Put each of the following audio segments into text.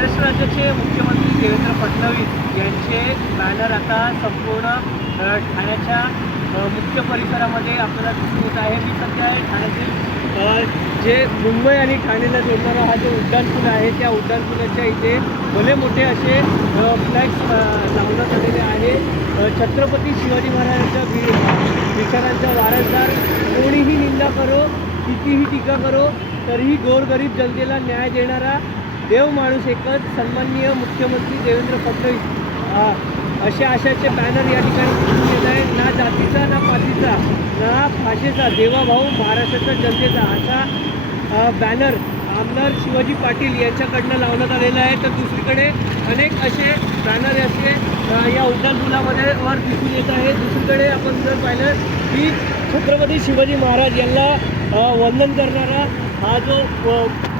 महाराष्ट्र राज्याचे मुख्यमंत्री देवेंद्र फडणवीस यांचे बॅनर आता संपूर्ण ठाण्याच्या मुख्य परिसरामध्ये आपल्याला दिसून येत आहे. मी सध्या आहे ठाण्यातील जे मुंबई आणि ठाणेला जोडणारा हा जो उड्डाणपूल आहे त्या उड्डाणपुलाच्या इथे भले मोठे असे फ्लॅग्स लावण्यात आलेले आहे. छत्रपती शिवाजी महाराजांच्या विचारांचा वारसदार कोणीही निंदा करो, कितीही टीका करो, तरीही गोरगरीब जनतेला न्याय देणारा देव माणूस एकच सन्माननीय मुख्यमंत्री देवेंद्र फडणवीस अशा आशाचे बॅनर या ठिकाणी दिसून येत आहे. ना जातीचा, ना पातीचा, ना भाषेचा, देवाभाऊ महाराष्ट्राच्या जनतेचा असा बॅनर आमदार शिवाजी पाटील यांच्याकडनं लावण्यात आलेला आहे. तर दुसरीकडे अनेक असे बॅनर असे या उड्डाणपुलामध्ये वर दिसून येत आहे. दुसरीकडे आपण जर पाहिलं की छत्रपती शिवाजी महाराज यांना वंदन करणारा हा जो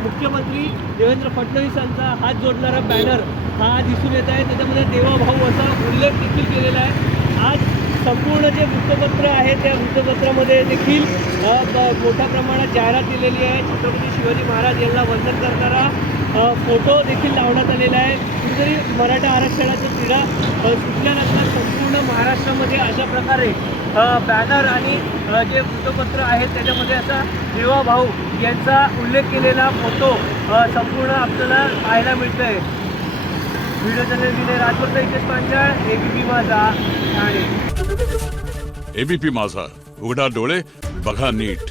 मुख्यमंत्री देवेंद्र फडणवीस यांचा हात जोडणारा बॅनर हा दिसून येत आहे. त्याच्यामध्ये देवाभाऊ असा उल्लेख देखील केलेला आहे. आज संपूर्ण जे वृत्तपत्र आहे त्या वृत्तपत्रामध्ये देखील मोठ्या प्रमाणात जाहिरात दिलेली आहे. छत्रपती शिवाजी महाराज यांना वंदन करणारा फोटो देखील लावण्यात आलेला आहे. कुठेतरी मराठा आरक्षणाचा तिढा सुटल्यानंतर संपूर्ण महाराष्ट्रामध्ये अशा प्रकारे बॅनर आणि जे वृत्तपत्र आहेत त्याच्यामध्ये असा देवाभाऊ यांचा उल्लेख केलेला फोटो संपूर्ण आपल्याला पाहायला मिळतो आहे. व्हिडिओ चॅनल विनय राजवर्ध इथे पांचाळ, एबीपी माझा ठाणे. एबीपी माझा, उघडा डोळे बघा नीट.